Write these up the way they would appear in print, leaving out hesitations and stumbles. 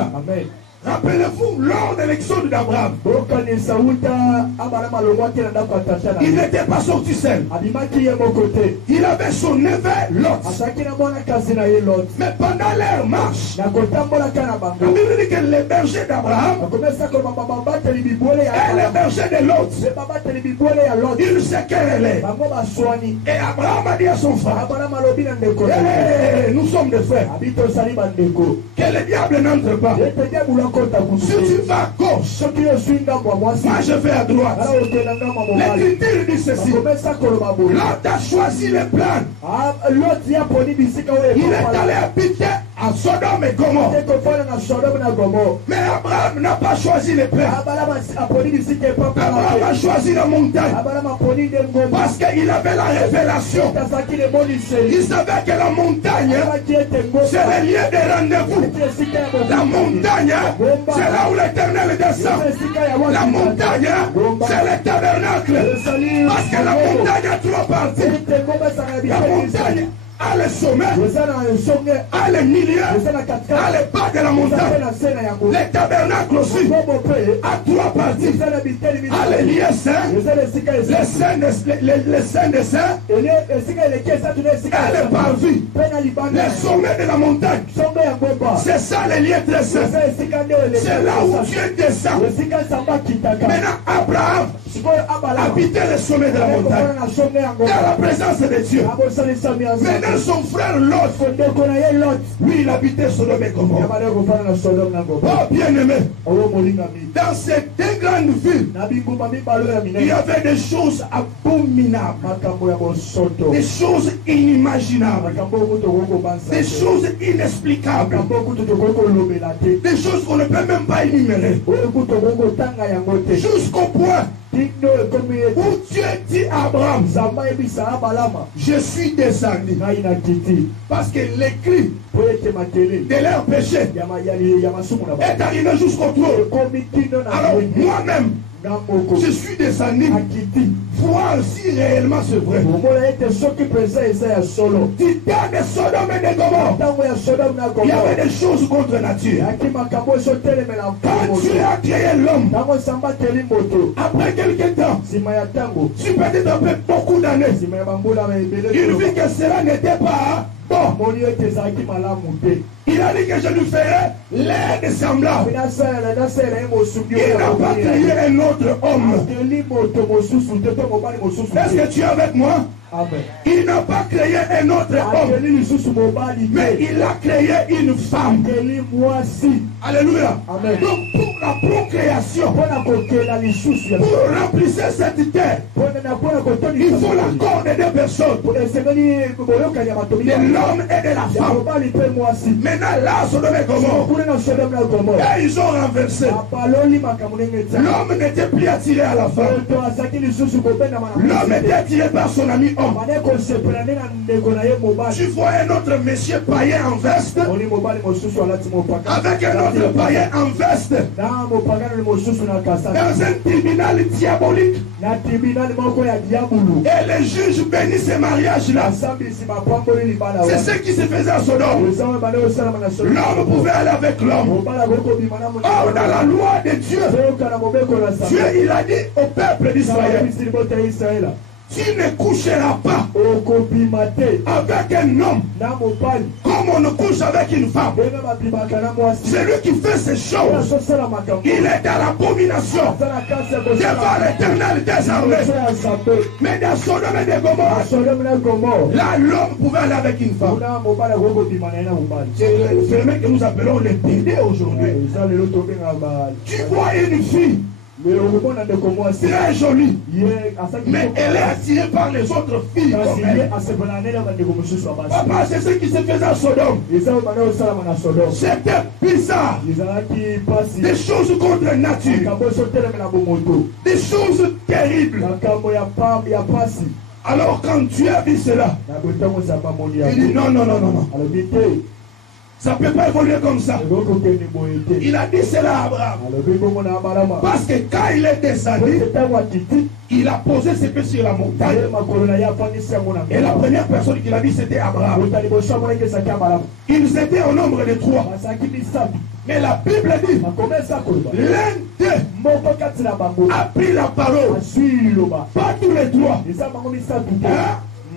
Alléluia. Amen. Rappelez-vous, lors de l'exode d'Abraham, il n'était pas sorti seul. Il avait son neveu Lot. Mais pendant leur marche, la Bible dit que les bergers d'Abraham et les bergers de Lot, ils se querellaient. Et Abraham a dit à son frère, hey, nous sommes des frères. Que le diable n'entre pas. Si tu vas à gauche, moi je vais à droite. L'Écriture dit ceci. Lot a choisi les plans. Il est allé habiter à Sodome et Gomorrhe. Mais Abraham n'a pas choisi les plans. Abraham a choisi la montagne. Parce qu'il avait la révélation. Il savait que la montagne, c'est le lieu de rendez-vous. La montagne, c'est là où l'Éternel descend. La montagne, c'est le tabernacle. Parce que la montagne a trois parties. La montagne a le sommet, a le milieu, a le bas de la montagne. Le tabernacle aussi a trois parties. A le lieu saint, le saint des saints, et le parvis. Le sommet de la montagne, c'est ça le lieu très saint. C'est là où Dieu descend. Maintenant Abraham habitait le sommet de la montagne, dans la présence de Dieu. Maintenant son frère Lot, lui il habitait Sodome et Gomorrhe. Oh bien-aimé, dans ces deux grandes villes, il y avait des choses abominables, des choses inimaginables, des choses inexplicables, des choses qu'on ne peut même pas énumérer, jusqu'au point où Dieu dit à Abraham, je suis descendu. Parce que l'écrit de leur péché est arrivé jusqu'au trône. Alors moi-même, je suis descendu voir si réellement c'est vrai. Titan de Sodome et de Gomorrhe, il y avait des choses contre nature. Quand Dieu a créé l'homme, après quelque temps, tu peux te tromper beaucoup d'années, il vit que cela n'était pas bon. Il a dit que je lui ferai l'aide semblable. Il n'a pas créé un autre homme. Est-ce que tu es avec moi? Amen. Il n'a pas créé un autre homme, mais il a créé une femme. Alléluia. Amen. Donc pour la procréation, pour remplir cette terre, il faut l'accord des deux personnes, de l'homme et de la femme. Maintenant là, Sodome et Gomorrhe, et ils ont renversé. L'homme n'était plus attiré à la femme. L'homme était attiré par son ami. Tu vois un autre monsieur païen en veste avec un autre païen en veste dans un tribunal diabolique, et les juges bénissent ces mariages-là. C'est ce qui se faisait à Sodome. L'homme pouvait aller avec l'homme. Or dans la loi de Dieu, Dieu il a dit au peuple d'Israël, tu ne coucheras pas avec un homme comme on ne couche avec une femme. Celui qui fait ces choses, il est dans l'abomination devant l'Éternel des armées. Mais dans Sodome et Gomorrhe, là l'homme pouvait aller avec une femme. C'est le phénomène que nous appelons les PD aujourd'hui. Tu vois une fille très jolie, mais elle est attirée par les autres filles comme elle. Papa, c'est ce qui se faisait à Sodome. C'était bizarre. Des choses contre nature, des choses terribles. Alors quand tu as vu cela, il dit non, non, non, non, non. Ça ne peut pas évoluer comme ça. Il a dit cela à Abraham. Parce que quand il est descendu, il a posé ses pieds sur la montagne. Et la première personne qu'il a dit, c'était Abraham. Ils étaient au nombre de 3. Mais la Bible dit, l'un d'eux a pris la parole. Pas tous les 3.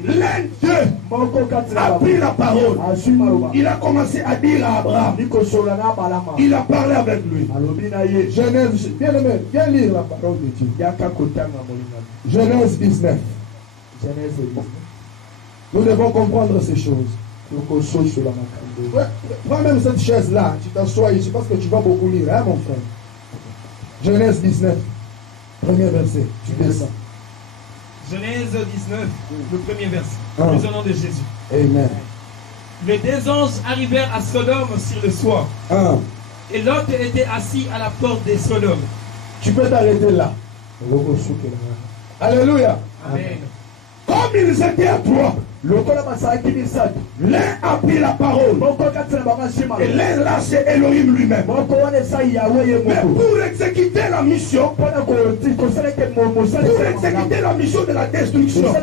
L'un d'eux a pris la parole. Il a commencé à dire à Abraham. Il a parlé avec lui. Genèse, bien aimé, viens lire la parole de Dieu. Genèse 19. Nous devons comprendre ces choses. Ouais, prends même cette chaise-là, tu t'assois ici parce que tu vas beaucoup lire, hein mon frère. Genèse 19, premier verset, tu descends. Genèse 19, le premier verset. Au nom de Jésus. Amen. Les 2 anges arrivèrent à Sodome sur le soir. Et Lot était assis à la porte de Sodome. Tu peux t'arrêter là. Alléluia. Amen. Comme ils étaient à 3, l'un a pris la parole. Et l'un là, c'est Elohim lui-même. Mais pour exécuter la mission, de la destruction,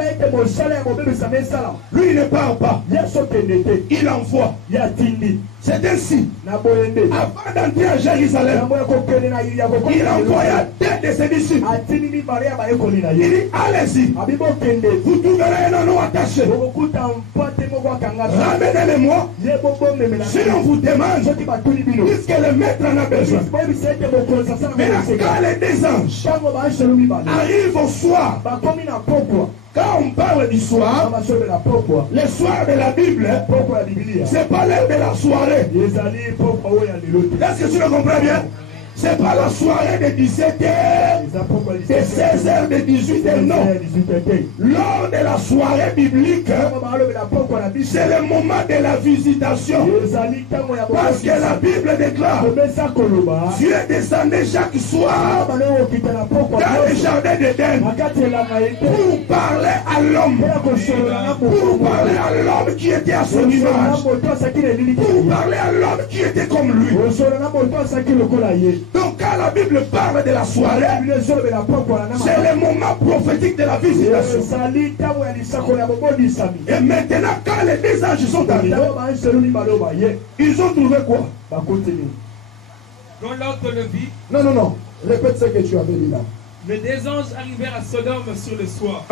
lui il ne part pas. Il envoie. C'est ainsi. Avant d'entrer à Jérusalem, il envoya 2 de ses disciples. Il dit, allez-y. Vous trouverez un anneau attaché. Ramenez-le-moi. Si on vous demande, puisque le maître en a besoin. Mais quand les 2 anges arrivent au soir, quand on parle du soir, le soir de la Bible, c'est pas l'heure de la soirée. Est-ce que tu le comprends bien? C'est pas la soirée de 17h, de 16h, de 18h, non. Lors de la soirée biblique, c'est le moment de la visitation. Parce que la Bible déclare, Dieu descendait chaque soir dans le jardin d'Éden pour parler à l'homme. Pour parler à l'homme qui était à son image. Pour parler à l'homme qui était comme lui. Donc quand la Bible parle de la soirée, c'est le moment prophétique de la visitation. Et maintenant quand les 2 anges sont arrivés, ils ont trouvé quoi? Quand Lot le vit, Non. Répète ce que tu avais dit là. les 2 anges arrivèrent à Sodome sur le soir.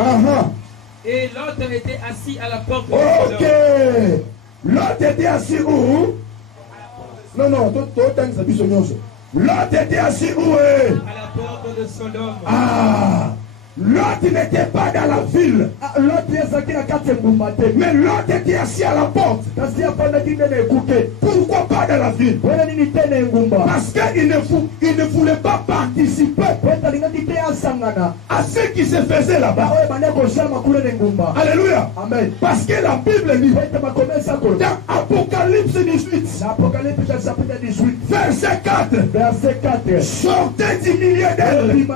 Et Lot était assis à la porte de Sodome. Ok. Lot était assis où? Non, tout ça plus Lot était assis où? À la porte de Sodome. Lot n'était pas dans la ville. Mais Lot était assis à la porte. Pourquoi pas dans la ville? Parce qu'il ne voulait pas participer à ce qui se faisait là-bas. Alléluia. Amen. Parce que la Bible dit dans Apocalypse 18, verset 4, sortez du milieu d'elle.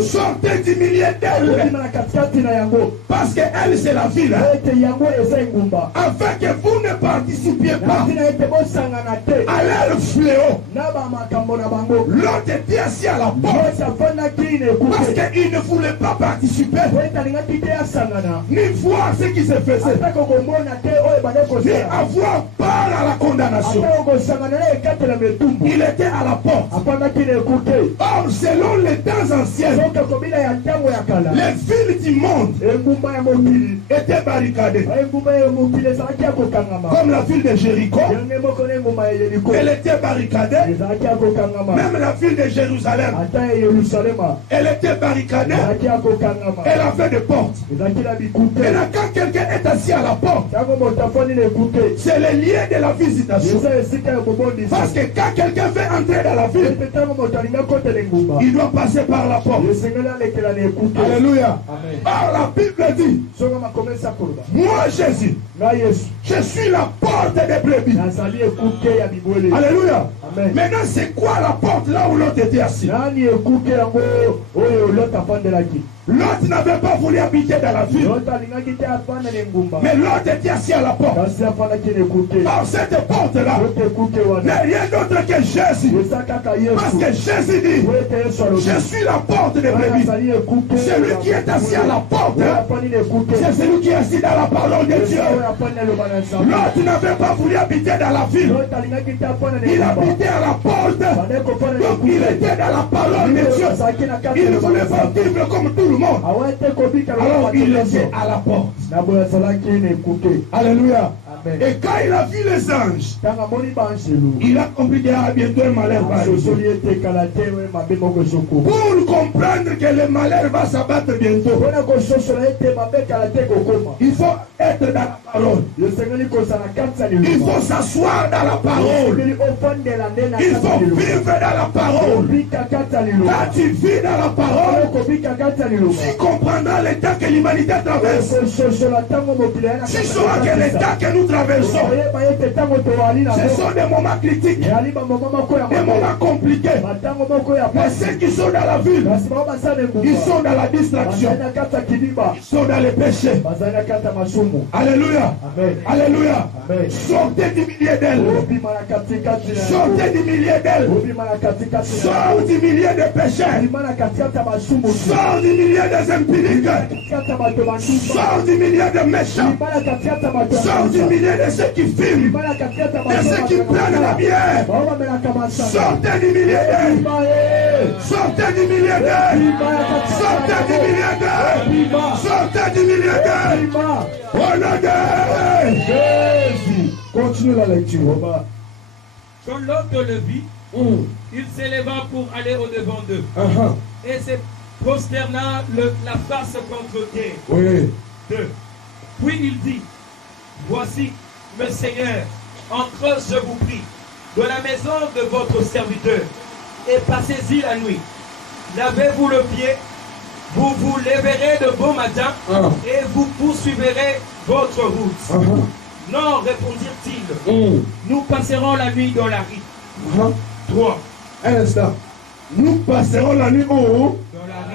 Sortez du milieu d'elle. Parce qu'elle c'est la ville. Afin que vous ne participiez pas à leur fléau. L'autre était assis à la porte. Parce qu'il ne voulait pas participer ni voir ce qui se faisait, ni avoir part à la condamnation. Il était à la porte. Or, selon les temps anciens, les villes du monde étaient barricadées. Comme la ville de Jéricho, elle était barricadée. Même la ville de Jérusalem, elle était barricadée. Elle avait des portes. Maintenant, quand quelqu'un est assis à la porte, c'est le lien de la visitation. Parce que quand quelqu'un veut entrer dans la ville, il doit passer par la porte. Alléluia. Or la Bible dit, moi Jésus, Je suis la porte des brebis. Alléluia. Amen. Maintenant, c'est quoi la porte là où l'autre était assis? L'autre n'avait pas voulu habiter dans la ville. Mais l'autre était assis à la porte. Par cette porte-là, n'est rien d'autre que Jésus. Parce que Jésus dit, je suis la porte des brebis. Celui qui est assis à la porte, c'est celui qui est assis dans la parole de Dieu. L'autre n'avait pas voulu habiter dans la ville. Il habitait à la porte. Donc il était dans la parole de Dieu. Il ne voulait pas vivre comme tout le monde. Alors il était à la porte. Alléluia. Et quand il a vu les anges, il a compris qu'il y a bientôt un malheur va arriver. Pour comprendre que le malheur va s'abattre bientôt, il faut être dans la parole. Il faut s'asseoir dans la parole. Il faut vivre dans la parole. Quand tu vis dans la parole, tu comprendras l'état que l'humanité traverse. Tu sauras que l'état que nous traversons, ce sont des moments critiques, des moments compliqués. Mais ceux qui sont dans la ville, ils sont dans la distraction, ils sont dans les péchés. Alléluia. Alléluia. Sortez du milieu d'elle. Sortez du milieu d'elle. Sors du milieu des péchés. Sors du milieu des impudiques. Sors du milieu des méchants. Sors du milieu de ceux qui filment, de ceux qui prennent la bière. Sortez du milieu d'elle. Sortez du milieu d'elle. Sortez du milieu d'elle. Sortez du milieu d'elle. Au nom de Jésus. Continue la lecture. Quand l'autre le vit, il s'éleva pour aller au-devant d'eux. Et se prosterna la face contre terre. Oui. Puis il dit, voici, mes seigneurs, entrez, je vous prie, de la maison de votre serviteur, et passez-y la nuit. Lavez-vous le pied, vous vous lèverez de bon matin, et vous poursuivrez votre route. Non, répondirent-ils, nous passerons la nuit dans la rue. 3. Un instant. Nous passerons la nuit où? Dans la rue.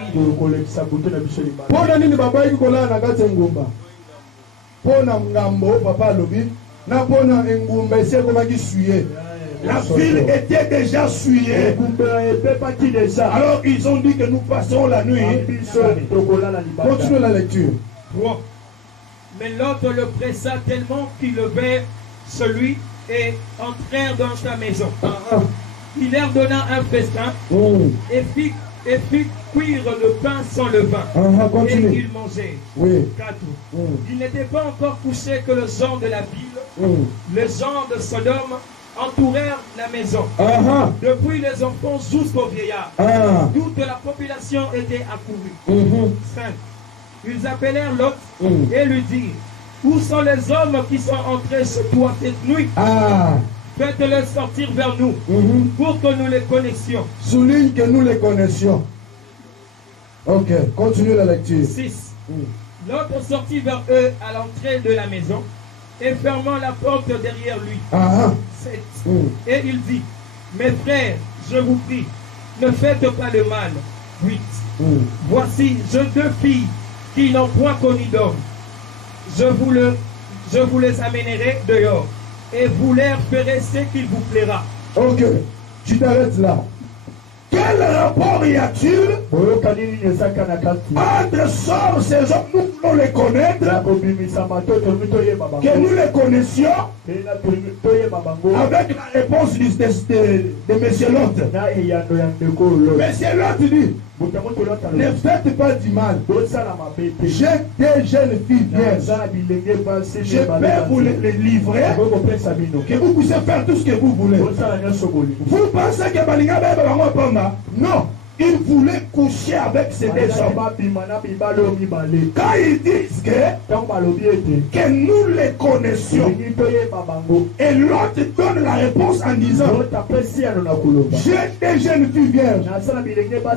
La ville était déjà souillée. Alors ils ont dit que nous passerons la nuit. Continue la lecture. 3. Mais l'autre le pressa tellement qu'il levait celui et entrèrent dans sa maison. Il leur donna un festin et fit cuire le pain sans levain. Et ils mangeaient. 4. Il n'était pas encore couché que le genre de la ville, les gens de Sodome, entourèrent la maison. Depuis les enfants jusqu'aux vieillards. Toute la population était accourue. 5. Ils appelèrent Lot et lui dirent, où sont les hommes qui sont entrés chez toi cette nuit? Faites-les sortir vers nous pour que nous les connaissions. Souligne que nous les connaissions. Ok, continue la lecture. 6. L'autre sortit vers eux à l'entrée de la maison et fermant la porte derrière lui. 7. Et il dit, mes frères, je vous prie, ne faites pas le mal. 8. Voici, j'ai 2 filles qui n'ont point connu d'homme. Je vous les amènerai dehors et vous leur ferez ce qu'il vous plaira. Ok, tu t'arrêtes là. Quel rapport y a-t-il entre ces hommes, nous voulons les connaître, que nous les connaissions, avec la réponse de M. Lot. M. Lot dit, ne faites pas du mal. J'ai des jeunes filles vierges. Je vais vous les livrer, que vous puissiez faire tout ce que vous voulez. Vous pensez que Balinga va. Non, ils voulaient coucher avec ces deux hommes. Quand ils disent que nous les connaissions, et l'autre donne la réponse en disant, j'ai des jeunes filles vierges,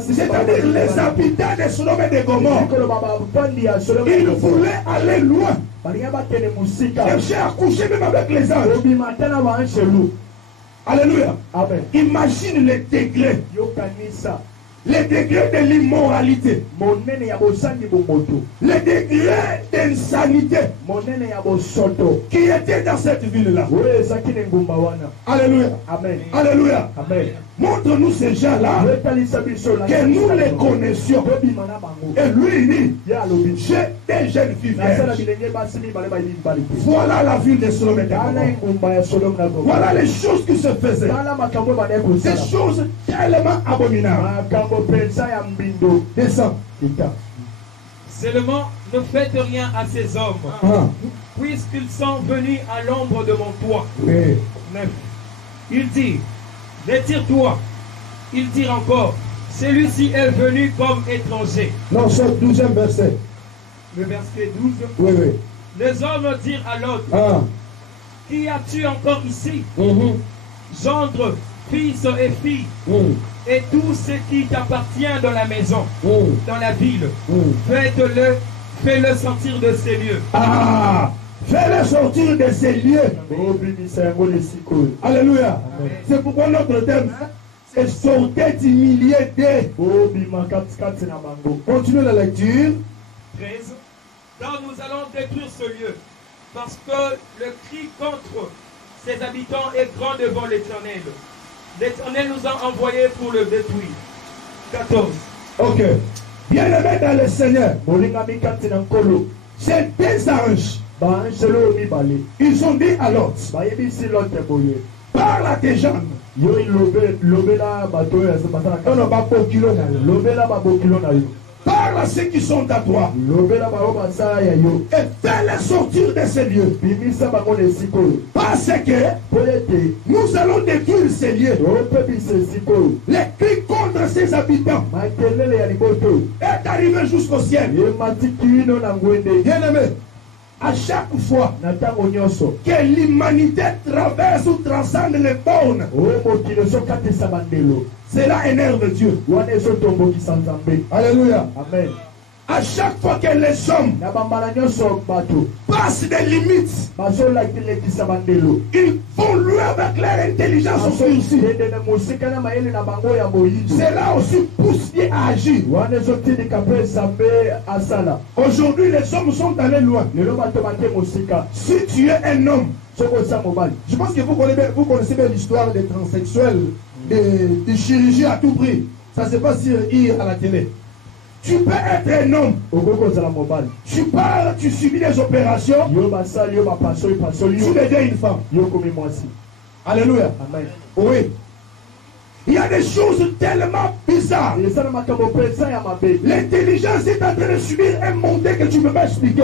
c'est-à-dire les habitants de Sodome et de Gomorrhe, ils voulaient aller loin, chercher à coucher même avec les anges. Alléluia. Amen. Imagine les degrés. Les degrés de l'immoralité. Les degrés d'insanité qui étaient dans cette ville-là. Alléluia. Amen. Alléluia. Amen. Montre-nous ces gens-là que nous les connaissions. Et lui il dit, j'ai des jeunes filles vierges. Voilà la ville de Sodome et Gomorrhe. Voilà les choses qui se faisaient. Des choses tellement abominables. Descends. Seulement, ne faites rien à ces hommes, puisqu'ils sont venus à l'ombre de mon toit. 9. Il dit, retire-toi. Il dit encore, celui-ci est venu comme étranger. Non, c'est le 12e verset. Le verset 12. Oui, oui. Les hommes dirent à l'autre, qui as-tu encore ici? Gendre, fils et filles, et tout ce qui t'appartient dans la maison, dans la ville, fais-le sortir de ces lieux. Fais-le sortir de ces lieux. Alléluia. C'est pourquoi notre thème est sortir d'humilier des. Continuez la lecture. 13. Donc nous allons détruire ce lieu, parce que le cri contre ses habitants est grand devant l'Éternel. L'Éternel nous a envoyés pour le détruire. 14. Ok. Bien-aimés dans le Seigneur, c'est des anges. Ils ont dit à l'autre, parle à tes gens. Parle à ceux qui sont à toi. Et fais-les sortir de ces lieux. Parce que nous allons détruire ces lieux. Les cris contre ses habitants est arrivé jusqu'au ciel. Bien-aimé, à chaque fois que l'humanité traverse ou transcende les bornes, cela énerve Dieu. Alléluia. Amen. À chaque fois que les hommes passent des limites, ils vont loin avec leur intelligence obscurcie. Cela aussi pousse Dieu à agir. Aujourd'hui, les hommes sont allés loin. Si tu es un homme, je pense que vous connaissez bien l'histoire des transsexuels, des chirurgiens à tout prix. Ça se passe hier à la télé. Tu peux être un homme. Tu parles, tu subis des opérations. Tu deviens une femme. Alléluia. Amen. Oui. Il y a des choses tellement bizarres. L'intelligence est en train de subir un monde que tu ne peux pas expliquer.